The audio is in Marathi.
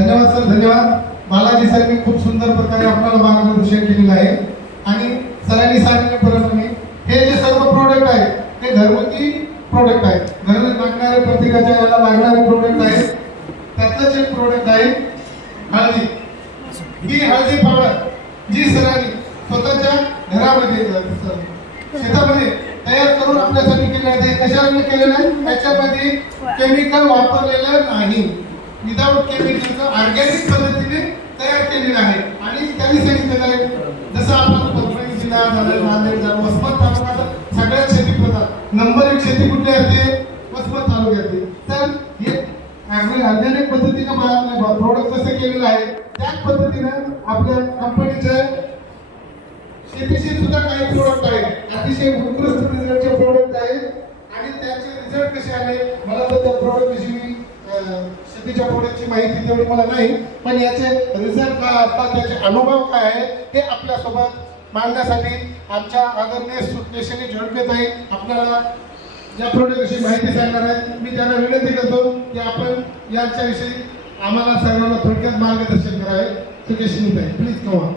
धन्यवाद सर, धन्यवाद. बालाजी सरांनी खूप सुंदर प्रकारे आपल्याला मार्गदर्शन केलेलं आहे आणि सरांनी सांगितल्याप्रमाणे हे जे सर्व प्रोडक्ट आहेत ते घरगुती प्रोडक्ट आहेत. घरात लागणारे प्रत्येकाच्या याला लागणारे प्रोडक्ट आहेत. त्यातलंच एक प्रोडक्ट आहे हळदी. ही हळदी पावडर जी सरांनी स्वतःच्या घरामध्ये शेतामध्ये तयार करून आपल्यासाठी केले आहे. कशाने केलेलं आहे? त्याच्यामध्ये केमिकल वापरलेलं नाही, विदाउट केमिकलचं ऑर्गॅनिक पद्धतीने तयार केलेलं आहे. आणि त्यांनी सांगितलेलं आहे जसं आपण परभणी जिल्हा झालं, नांदेड झालं, वसमत तालुक्यात सगळ्यात शेती प्रधान नंबर 1 शेती कुठली असते? वसमत तालुक्यातली. तर हे ऑर्गॅनिक पद्धतीने प्रोडक्ट कसं केलेलं आहे त्याच पद्धतीनं आपल्या कंपनीच्या शेतीशी सुद्धा काही प्रोडक्ट आहेत, अतिशय उत्कृष्ट रिझल्टचे प्रोडक्ट आहेत. आणि त्याचे रिझल्ट कसे आले मला तर त्या प्रोडक्ट विषयी शेतीच्या प्रोडक्टची माहिती तेवढी मला नाही, पण याचे रिझल्ट काय असतात, त्याचे अनुभव काय आहेत ते आपल्यासोबत मांडण्यासाठी आमच्या आदरणीय सुकेशनी झोडकेताई आपल्याला या प्रोडक्टविषयी माहिती सांगणार आहेत. मी त्यांना विनंती करतो की आपण यांच्याविषयी आम्हाला सर्वांना थोडक्यात मार्गदर्शन करावे. सुकेशनी ताई प्लीज कम ऑन.